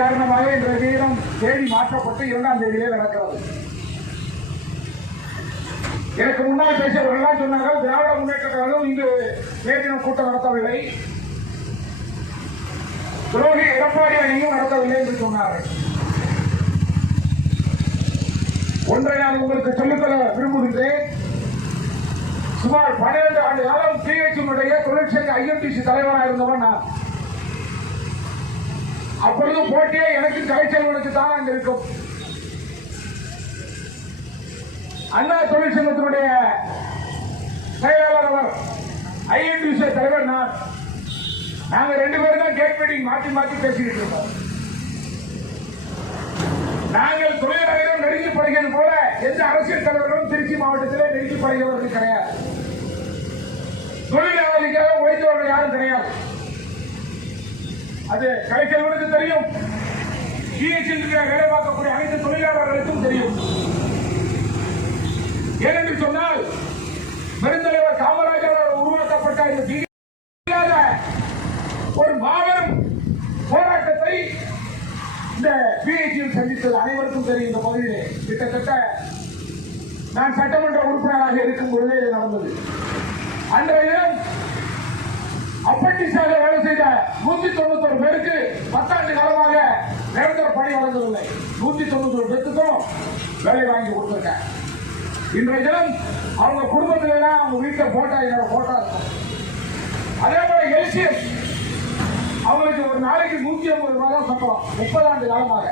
காரணமாக இன்றைய வீரம் தேதி மாற்றப்பட்டு 2ஆம் தேதியிலே நடக்கிறது. எனக்கு முன்னால் பேசியவர்கள் சொன்னார்கள், திராவிட முன்னேற்ற கழகம் இங்கு தேதினம் கூட்டம் நடத்தவில்லை, துரோகி எடப்பாடி அணியும் நடத்தவில்லை என்று சொன்னார்கள். ஒன்றை நான் உங்களுக்கு சொல்லித்தர விரும்புகின்றேன். சுமார் 12 ஆண்டு காலம் பிஹெச்னுடைய தொழிற்சங்க ஐஎன்டிசி தலைவராக இருந்தவன் நான். அப்பொழுது போட்டியே எனக்கு கலைச்செல்வனுக்கு தான் அங்க இருக்கும். அண்ணா தொழிற்சங்கத்தினுடைய செயலாளர் அவர், ஐஎன்டிசி தலைவர் நான். நாங்க 2 பேரும் தான் கேட் மீட்டிங் மாற்றி மாற்றி பேசிக்கிட்டு இருக்கோம். நாங்கள் தொழிலாளர்களும் நெருங்கி பழகிறது போல எந்த அரசியல் தலைவர்களும் திருச்சி மாவட்டத்திலே நெருங்கி பழகிறவர்கள் கிடையாது. தொழிலாளர்களுக்காக உழைத்தவர்கள் யாரும் கிடையாது. அது கலைச்செல்வனுக்கு தெரியும், வேலை பார்க்கக்கூடிய அனைத்து தொழிலாளர்களுக்கும் தெரியும். ஏனென்று சொன்னால் பெருந்தலைவர் காமராஜரால் உருவாக்கப்பட்ட இந்த ஒரு மாபெரும் போராட்டத்தை இந்த பிஹெச்சியில் சந்தித்தது அனைவருக்கும் தெரியும். இந்த பகுதியிலே கிட்டத்தட்ட நான் சட்டமன்ற உறுப்பினராக இருக்கும் பொழுதே இது நடந்தது. அன்றைய அப்பண்டிஸாக வேலை செய்த 191 பேருக்கு 10 ஆண்டு காலமாக நிரந்தர பணி வழங்கவில்லை. 191 பேருக்கும் வேலை வாங்கி கொடுத்திருக்கேன். இன்றைய தினம் அவங்க குடும்பத்தில அவங்க வீட்டில் போட்டா என்னோட போட்டா இருக்கும். அதே போல எல்சிஎஸ் அவங்களுக்கு ஒரு நாளைக்கு 150 ரூபாய் தான் சம்பளம். 30 ஆண்டு காலமாக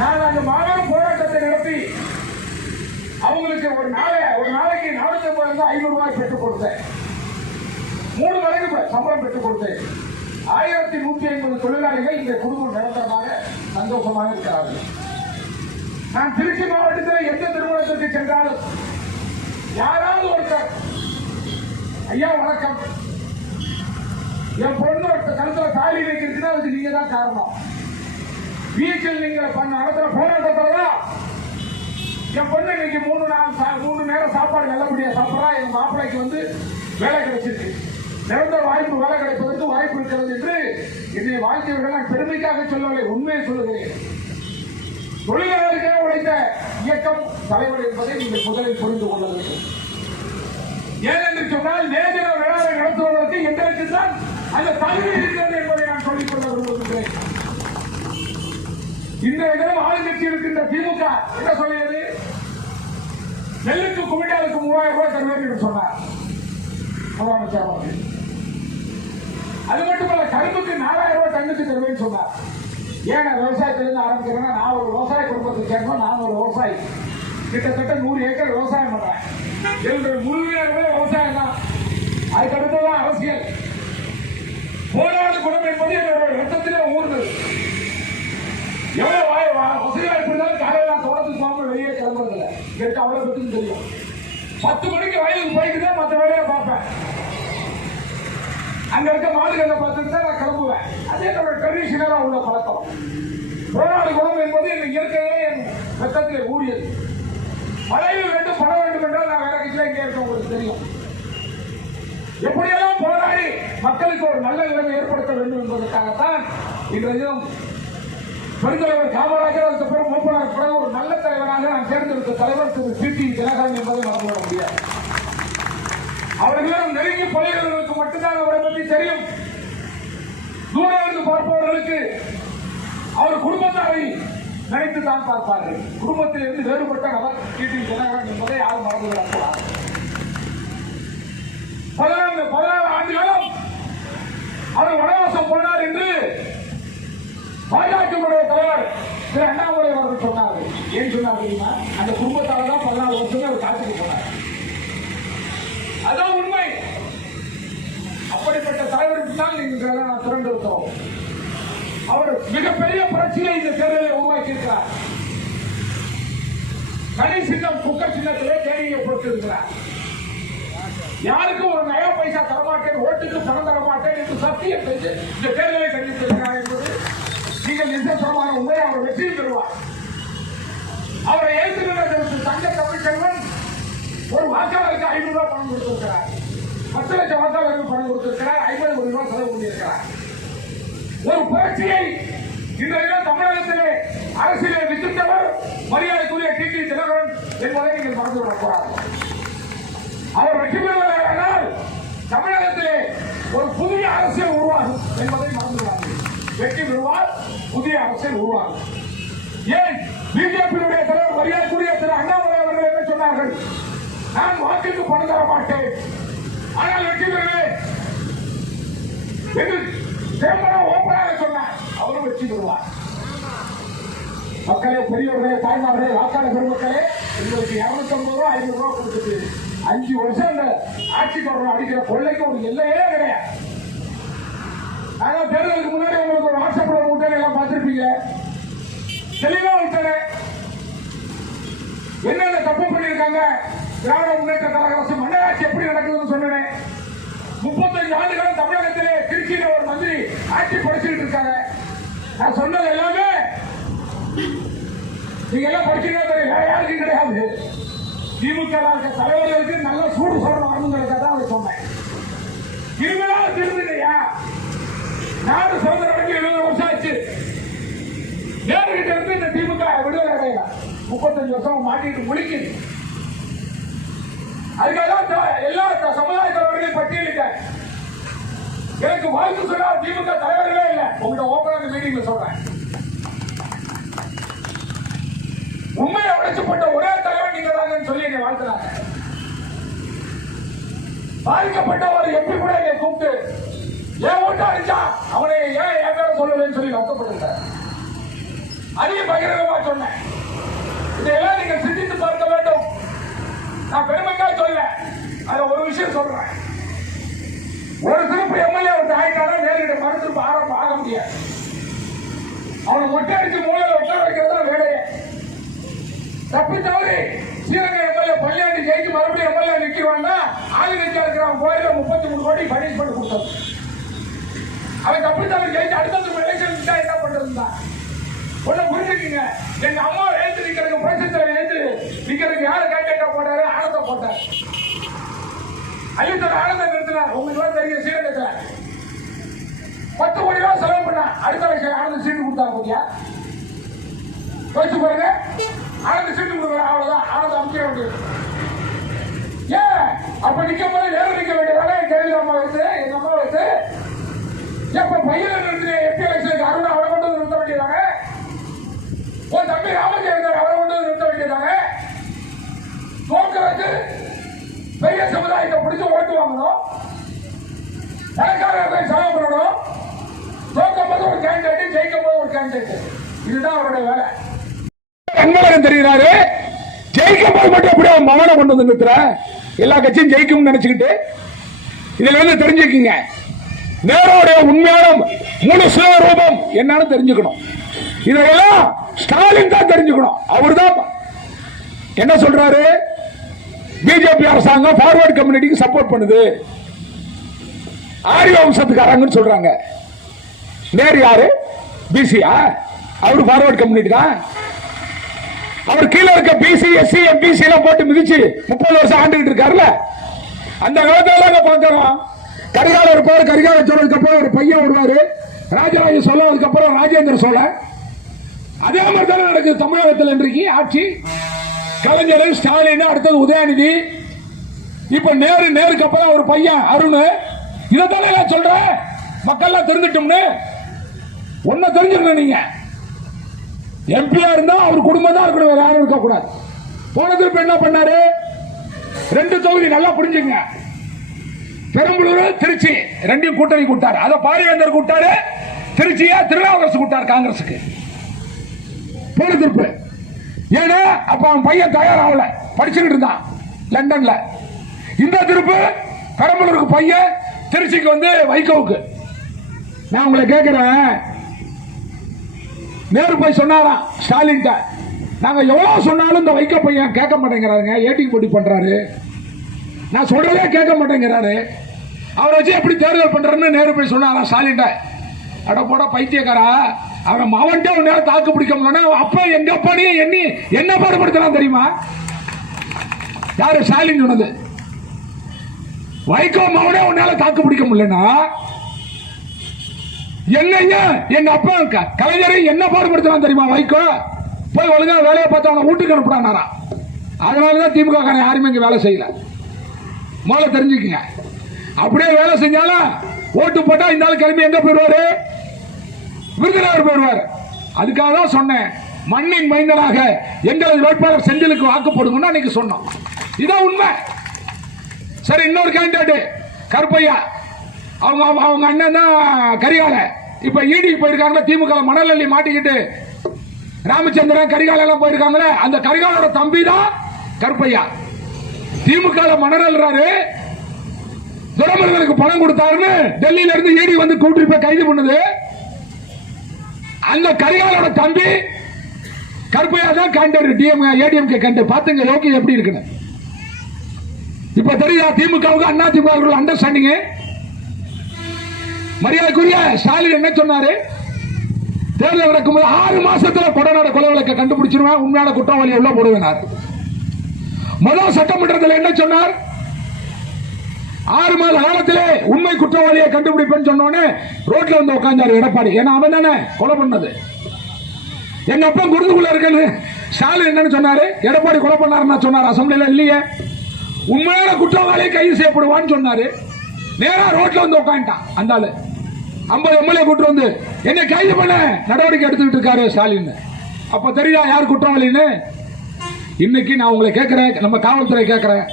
நான் அந்த மாபெரும் போராட்டத்தை நடத்தி அவங்களுக்கு ஒரு நாளைக்கு 450 500 ரூபாய் பெற்றுக் கொடுத்தேன். 3 மடங்கு சம்பளம் பெற்றுக் கொடுத்தேன். 1150 தொழிலாளிகள் இந்த குடும்பம் நிரந்தரமாக சந்தோஷமாக இருக்கிறார்கள். நான் திருச்சி மாவட்டத்தில் எந்த திருமணத்திற்கு சென்றாலும் யாராவது ஒருத்தர், ஐயா வணக்கம், என் பொண்ணு கருத்துல தாலி வைக்கிறதுன்னா அதுக்கு நீங்க தான் காரணம். வீட்டில் நீங்க நடத்துற போராட்டத்தான் என் பொண்ணு இன்னைக்கு 3 நேரம் சாப்பாடு நல்லபடியா சாப்பிடறா, என் மாப்பிள்ளைக்கு வேலை கிடைச்சிருக்கு, நிரந்தர வாய்ப்பு வேலை கிடைப்பதற்கு வாய்ப்பு இருக்கிறது என்று என்னை வாழ்க்கையவர்கள் நான் பெருமைக்காக சொல்லவில்லை, உண்மையை சொல்லுகிறேன். தொழிலாளர்களுக்காக உழைத்த இயக்கம் தலைவர் என்பதை நீங்கள் முதலில் புரிந்து கொள்ள வேண்டும். ஏனென்று சொன்னால் நேஜர விழாவை நடத்துவதற்கு எங்களுக்கு தான் அந்த தகுதி இருக்கிறது என்பதை நான் சொல்லிக் கொள்ள விரும்புகிறேன். இன்றைய தினம் ஆளுங்கட்சி இருக்கின்ற திமுக என்ன சொல்லியது? நெல்லுக்கு குமிட்டாலுக்கு 3000 ரூபாய் தருவேன் என்று சொன்னார் முதலமைச்சர் அவர்கள். அது மட்டுமல்ல, கரும்புக்கு 4000 ரூபாய் டன்னுக்கு தருவேன் சொன்னார். ஏன் விவசாயத்திலிருந்து ஆரம்பிக்கிறேன்னா, நான் ஒரு விவசாய குடும்பத்துக்கு சேர்ந்தோம். நான் ஒரு விவசாயி, கிட்டத்தட்ட 100 ஏக்கர் விவசாயம் பண்றேன். என்னுடைய முழுமையாகவே விவசாயம் தான். அதுக்கடுத்துதான் அரசியல். போராடு குணம் என்பது என்னோட ரத்தத்திலே ஊர்ந்தது. எவ்வளவு வசதியா இப்படிதான் காலையில் நான் தோட்டத்துக்கு போகாம வெளியே கிளம்புறதில்லை. எனக்கு அவ்வளவு பற்றி தெரியும். 10 மணிக்கு வயலுக்கு போய்ட்டு தான் மற்ற வேலையை பார்ப்பேன். அங்க இருக்க மாடுகளை பார்த்துட்டு தான் நான் கிளம்புவேன். அதே என்னோட ட்ரெடிஷனலா உள்ள பழக்கம். போராடு குணம் என்பது என் இயற்கையே என் ரத்தத்திலே ஊறியது. மழையில் வேண்டும் பணம் வேண்டும் என்றால் நான் வேற கிட்ட இங்கே இருக்க உங்களுக்கு தெரியும். எப்படியெல்லாம் போராடி மக்களுக்கு ஒரு நல்ல நிலைமை ஏற்படுத்த வேண்டும் என்பதற்காகத்தான் இன்றைய தினம் பெருந்தலைவர் காமராஜர், அதுக்கப்புறம் மூப்பனார் பிறகு ஒரு நல்ல தலைவராக நான் தேர்ந்தெடுத்த தலைவர் திரு சி.டி. தினகரன் என்பதை மறந்துவிட முடியாது. அவர்களும் நெருங்கி பழகிறவர்களுக்கு மட்டும்தான் அவரை பற்றி தெரியும். தூரம் இருந்து பார்ப்பவர்களுக்கு அவர் குடும்பத்தாரை நினைத்து தான் பார்ப்பார்கள். குடும்பத்தில் இருந்து வேறுபட்ட நபர் சி.டி. தினகரன் என்பதை யாரும் மறந்துவிடக்கூடாது. 16 ஆண்டு காலம் அவர் வனவாசம் போனார் என்று பாஜகவுடைய தலைவர் திரு அண்ணாமலை அவர்கள் சொன்னார்கள். ஏன் சொன்னார் தெரியுமா? அந்த குடும்பத்தால தான் 14 வருஷமே அவர் காத்துக்கு போனார். அதான் உண்மை. அப்படிப்பட்ட தலைவருக்கு தான் நீங்கள் நான் திறந்திருக்கிறோம். அவர் மிகப்பெரிய புரட்சியை இந்த தேர்தலில் உருவாக்கி இருக்கிறார். தனி சின்னம் குக்கர் சின்னத்திலே தேடியை போட்டிருக்கிறார். யாருக்கும் ஒரு நயா பைசா தரமாட்டேன், ஓட்டுக்கு பணம் தரமாட்டேன் என்று சத்தியம் செய்து இந்த தேர்தலை சந்தித்திருக்கிறார் என்பது நீங்கள் நிச்சயமான உண்மை. அவர் வெற்றி பெறுவார். அவரை ஏற்றுகின்ற தங்க தமிழ்ச்செல்வன் ஒரு வாக்காளருக்கு 500 ரூபாய் பணம் கொடுத்திருக்கிறார். 10 லட்சம் வாக்காளருக்கு பணம் கொடுத்திருக்கிறார். 50 கோடி ரூபாய் செலவு பண்ணியிருக்கிறார். ஒரு புரட்சியை இன்றைய தமிழகத்திலே அரசியலை வித்திட்டவர் மரியாதைக்குரிய டிடி தினகரன் என்பதை நீங்கள் மறந்து விடக்கூடாது. அவர் வெற்றி பெறுவார்கள் தமிழகத்திலே ஒரு புதிய அரசியல் உருவாகும் என்பதை மறந்துவிடார்கள். வெற்றி பெறுவார், புதிய அரசியல் உருவாகும். ஏன் பிஜேபியுடைய தலைவர் மரியாதைக்குரிய திரு அண்ணாமலை அவர்கள் என்ன சொன்னார்கள்? நான் வாக்குக்கு பணம் தர மாட்டேன், ஆனால் வெற்றி பெறுவேன் என்று தேர்தல் ஓப்பனாக சொன்னார். அவரும் வெற்றி பெறுவார். மக்களே, பெரியவர்களே, தாய்மார்களே, வாக்காளர் பெருமக்களே, உங்களுக்கு 250 ரூபாய் 500 ரூபாய் கொடுத்துட்டு 5 வருஷம் இந்த ஆட்சி தொடர்பு அடிக்கிற கொள்ளைக்கு ஒரு எல்லையே கிடையாது. ஆனா தேர்தலுக்கு முன்னாடி உங்களுக்கு ஒரு வாட்ஸ்அப்ல விட்டேன், எல்லாம் பார்த்திருப்பீங்க. தெளிவா விட்டேன் என்னென்ன தப்பு பண்ணிருக்காங்க. திராவிட முன்னேற்ற கழக அரசு மன்னராட்சி எப்படி நடக்குதுன்னு சொன்னேன். 35 ஆண்டுகளும் தமிழகத்திலே திருச்சியில ஒரு மந்திரி ஆட்சி படிச்சுட்டு இருக்காங்க. நான் சொன்னது எல்லாமே நீங்க எல்லாம் படிச்சுட்டே வேற யாருக்கும் கிடையாது. திமுக தலைவர்களுக்கு நல்ல சூடு சொல்லணும் வரணுங்கிறத அவர் சொன்னேன். இனிமேலாவது திருந்துங்கய்யா. நாடு சுதந்திரம் அடைஞ்சு 70 வருஷம் ஆச்சு. நேருகிட்ட இருந்து இந்த திமுக விடுதலை அடையல. 35 வருஷம் மாட்டிட்டு முடிக்குது. அதுக்காக எல்லா சமுதாய தலைவர்களையும் பட்டியலிட்டேன். எனக்கு வாழ்த்து சொல்ல திமுக தலைவர்களே இல்லை. உங்கள்கிட்ட ஓப்பனாக மீட்டிங்ல சொல்றேன். உண்மையை உழைச்சப்பட்ட ஒரே தலைவர் நீங்க தாங்கன்னு சொல்லி என்னை வாழ்த்துறாங்க. பாதிக்கப்பட்ட ஒரு எம்பி கூட என்னை கூப்பிட்டு ஏன் ஓட்டு அடிச்சா அவனை ஏன் ஏற்ற சொல்லலன்னு சொல்லி வருத்தப்பட்டிருக்கார். அதையும் பகிரங்கமா சொன்னேன். இதையெல்லாம் நீங்க சிந்தித்து பார்க்க வேண்டும். நான் பெருமைக்காக சொல்ல, அத ஒரு விஷயம் சொல்றேன். ஒரு திருப்பு எம்எல்ஏ வந்து ஆயிட்டாலும் நேரிட மறுத்திருப்பு ஆக முடியாது. அவனை மொட்டை அடிச்சு மூலையில உட்கார வைக்கிறதா வேலையே. தப்பி தவறி ஸ்ரீரங்க எம்எல்ஏ பள்ளியாண்டி ஜெயிச்சு மறுபடியும் எம்எல்ஏ நிற்கிறான்னா ஆளுநர் இருக்கிறவன் கோயில 33 கோடி பனிஷ்மெண்ட் கொடுத்தது. அவன் தப்பி தவறி ஜெயிச்சு அடுத்த எலெக்ஷன் என்ன பண்றதுதான் ஒண்ணு புரிஞ்சுக்கீங்க. எங்க அம்மா எழுந்து நிக்கிறதுக்கு பிரச்சனை எழுந்து நிக்கிறதுக்கு யாரு கேண்டேட்டா போட்டாரு? ஆனந்த போட்டார். அள்ளித்தர ஆனந்தம் நிறுத்தினார். உங்களுக்கு எல்லாம் தெரியும். ஸ்ரீரங்கத்துல 10 கோடி ரூபாய் செலவு பண்ண அடுத்த எலெக்ஷன் ஆனந்த சீட்டு கொடுத்தாரு. போதியா யோசிச்சு பாருங்க. ஆனந்த சீட்டு கொடுக்குற அவ்வளவுதான். ஆனந்த அமைக்க வேண்டியது. ஏன் அப்ப நிக்கும் போது நேரம் நிக்க வேண்டியதானே? ஜெயலலிதா அம்மா வச்சு எங்க அம்மா வச்சு எப்ப பையில நிறுத்தி எம்பி எலெக்ஷனுக்கு அருணா அவரை கொண்டு வந்து நிறுத்த வேண்டியதாங்க. உன் தம்பி ராமஜெயந்தர் அவரை கொண்டு வந்து நிறுத்த வேண்டியதாங்க. தோற்கறதுக்கு பெரிய சமுதாயத்தை பிடிச்சு ஓட்டு வாங்கணும். பணக்காரர்களை செலவு பண்ணணும். தோற்கும் போது ஒரு கேண்டிடேட், ஜெயிக்கும் போது ஒரு கேண்டிடேட். இதுதான் அவருடைய வேலை. அன்பழகன் தெரிகிறாரு. ஜெயிக்கும் போது மட்டும் எப்படி மகனை கொண்டு வந்து நிறுத்துற? எல்லா கட்சியும் ஜெயிக்கும் நினைச்சுக்கிட்டு இதுல வந்து தெரிஞ்சுக்கீங்க. நேருடைய உண்மையான முழு சுயரூபம் என்னன்னு தெரிஞ்சுக்கணும். இதெல்லாம் ஸ்டாலின் தான் தெரிஞ்சுக்கணும். அவர் தான் என்ன சொல்றாரு? பிஜேபி அரசாங்கம் ஃபார்வர்ட் கம்யூனிட்டிக்கு சப்போர்ட் பண்ணுது, ஆரிய வம்சத்துக்காரங்கன்னு சொல்றாங்க. நேரு யாரு? பிசியா? அவரு ஃபார்வர்ட் கம்யூனிட்டி தான். அவர் கீழே இருக்க பிசி எஸ்சி எம்பிசி எல்லாம் போட்டு மிதிச்சு 30 வருஷம் ஆண்டுகிட்டு இருக்காருல்ல. அந்த காலத்துல பார்க்கிறோம். கரிகால இருப்பாரு. கரிகால சோழனுக்கு அப்புறம் ஒரு பையன் வருவாரு. ராஜராஜ சோழன், அதுக்கப்புறம் ராஜேந்திர சோழன். அதே மாதிரி தானே நடக்குது தமிழகத்தில் இன்றைக்கு ஆட்சி. கலைஞர், ஸ்டாலின், அடுத்தது உதயநிதி, இப்ப நேருக்கு அப்புறம் ஒரு பையன் அருண். இதைத்தானே நான் சொல்றேன். மக்கள் தெரிஞ்சிட்டோம்னு ஒன்ன தெரிஞ்சுக்கணும். நீங்க எம்பியா இருந்தா அவர் குடும்பம் தான் இருக்கணும், யாரும் இருக்க கூடாது. போன திருப்பி என்ன பண்ணாரு? 2 தொகுதி நல்லா புரிஞ்சுங்க. பெரம்பலூர், திருச்சி ரெண்டையும் கூட்டணி கூட்டாரு. அதை பாரிவேந்தர் கூட்டாரு. திருச்சியா திருநாவுக்கரசு கூட்டார் காங்கிரசுக்கு. போன திருப்பு ஏன்னா அப்ப அவன் பையன் தயாராகல, படிச்சுக்கிட்டு இருந்தான் லண்டன்ல. இந்த திருப்பு பெரம்பலூருக்கு பையன், திருச்சிக்கு வந்து வைகோவுக்கு. நான் உங்களை கேட்கிறேன், நேரு போய் சொன்னாராம் ஸ்டாலின், நாங்க எவ்வளவு சொன்னாலும் இந்த வைகோ பையன் கேட்க மாட்டேங்கிறாருங்க, ஏட்டிங் போட்டி பண்றாரு, நான் சொல்றதே கேட்க மாட்டேங்கிறாரு, அவரை வச்சு எப்படி தேர்தல் பண்றாருன்னு நேரு போய் சொன்னாராம் ஸ்டாலின். அட போட பைத்தியக்காரா, அவன் மவன்ட்டே ஒரு நேரம் தாக்கு பிடிக்க முடியலன்னா அப்ப எங்க அப்பானையும் எண்ணி என்ன பாடுபடுத்தலாம் தெரியுமா? யாரு? ஸ்டாலின் சொன்னது. வைகோ மவனே உன்னால தாக்கு பிடிக்க முடியலன்னா என்னையா எங்க அப்பா கலைஞரை என்ன பாடுபடுத்தினா தெரியுமா? வைகோ போய் ஒழுங்கா வேலையை பார்த்து அவனை வீட்டுக்கு அனுப்புறானாரா. அதனாலதான் திமுக யாருமே இங்க வேலை செய்யல. முதல்ல தெரிஞ்சுக்கங்க. அப்படியே வேலை செஞ்சாலும் ஓட்டு போட்டா இந்த ஆள் கிளம்பி எங்க போயிடுவாரு? விருதுநகர் போயிடுவாரு. அதுக்காக தான் சொன்னேன், மண்ணின் மைந்தனாக எங்களது வேட்பாளர் செந்திலுக்கு வாக்கு போடுங்கன்னு அன்னைக்கு சொன்னோம். இதான் உண்மை. சரி, இன்னொரு கேண்டிடேட் கருப்பையா, அவங்க அண்ணன் தான் கரிகால. இப்ப ஈடிக்கு போயிருக்காங்க. திமுக மணல் அள்ளி மாட்டிக்கிட்டு ராமச்சந்திரன் கரிகால எல்லாம் போயிருக்காங்களே, அந்த கரிகாலோட தம்பி தான் கருப்பையா. திமுக மணல் அள்ளுறாரு, துரைமுருகனுக்கு பணம் கொடுத்தாருன்னு டெல்லியில இருந்து ஈடி வந்து கூட்டிட்டு போய் கைது பண்ணுது. அந்த கரிகாலோட தம்பி கருப்பையா தான் கேண்டிடேட் ஏடிஎம்கே கேண்டிடேட். பாத்துங்க யோகி எப்படி இருக்குன்னு. இப்ப தெரியுதா திமுகவுக்கு அண்ணா திமுக அண்டர்ஸ்டாண்டிங்? மரியாதைக்குரிய ஸ்டாலின் என்ன சொன்னாரு? தேர்தல் நடக்கும்போது 6 மாசத்துல கொடநாடு கொலை வழக்கை கண்டுபிடிச்சிருவேன், உண்மையான குற்றவாளி உள்ள போடுவேனார். முதல் சட்டமன்றத்தில் என்ன சொன்னார்? 6 மாத காலத்திலே உண்மை குற்றவாளியை கண்டுபிடிப்பேன்னு சொன்னோன்னு ரோட்ல வந்து உட்கார்ந்தாரு எடப்பாடி. ஏன்னா அவன் தானே கொலை பண்ணது. எங்க அப்பா குருதுக்குள்ள இருக்கிறது. ஸ்டாலின் என்னன்னு சொன்னாரு? எடப்பாடி கொலை பண்ணாருன்னா சொன்னார் அசம்பிளில? இல்லையே, உண்மையான குற்றவாளியை கைது செய்யப்படுவான்னு சொன்னாரு. நேரா ரோட்ல வந்து உட்காந்துட்டான் அந்த ஆளு. 50 எம்எல்ஏ கூட்டு வந்து என்ன கைது பண்ண நடவடிக்கை எடுத்துக்கிட்டு இருக்காரு ஸ்டாலின். அப்ப தெரியுதா யார் குற்றவாளின்னு? இன்னைக்கு நான் உங்களை கேட்கிறேன், நம்ம காவல்துறை கேட்கிறேன்,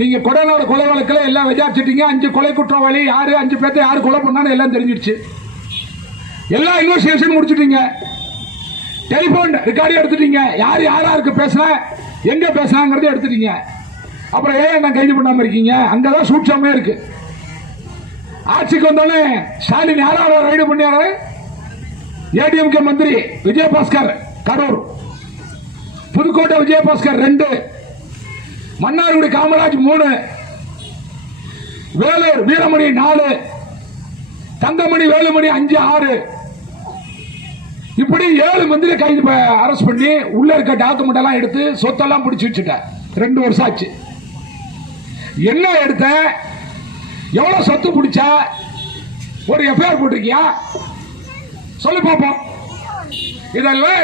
நீங்க கொடநாடு கொலை வழக்கில் எல்லாம் விசாரிச்சிட்டீங்க. 5 கொலை குற்றவாளி யாரு, 5 பேர்த்த யாரு கொலை பண்ணான்னு எல்லாம் தெரிஞ்சிடுச்சு. எல்லா இன்வெஸ்டிகேஷன் முடிச்சிட்டீங்க. டெலிபோன் ரெக்கார்டு எடுத்துட்டீங்க. யார் யாருக்கு பேசுனா, எங்க பேசுனாங்கிறத எடுத்துட்டீங்க. அப்புறம் ஏன் நான் கைது பண்ணாம இருக்கீங்க? அங்கதான் சூட்சமே இருக்கு. ஆட்சிக்கு வந்தோடனே ஸ்டாலின் யாராவது ரைடு பண்ணியாரு? ஏடிஎம்கே மந்திரி விஜயபாஸ்கர் கடூர், புதுக்கோட்டை விஜயபாஸ்கர் 2, மன்னார்குடி காமராஜ் 3, வேலூர் வீரமணி 4, தங்கமணி வேலுமணி 5, 6, இப்படி 7 மந்திரி கைது அரெஸ்ட் பண்ணி உள்ள இருக்க டாக்குமெண்ட் எல்லாம் எடுத்து சொத்தெல்லாம் பிடிச்சி வச்சுட்டேன். 2 வருஷம் ஆச்சு. என்ன எடுத்த? எவ்வளவு சொத்து பிடிச்சா? ஒரு எஃப்ஐஆர் போட்டிருக்கியா? சொல்லு பாப்போம். இதெல்லாம்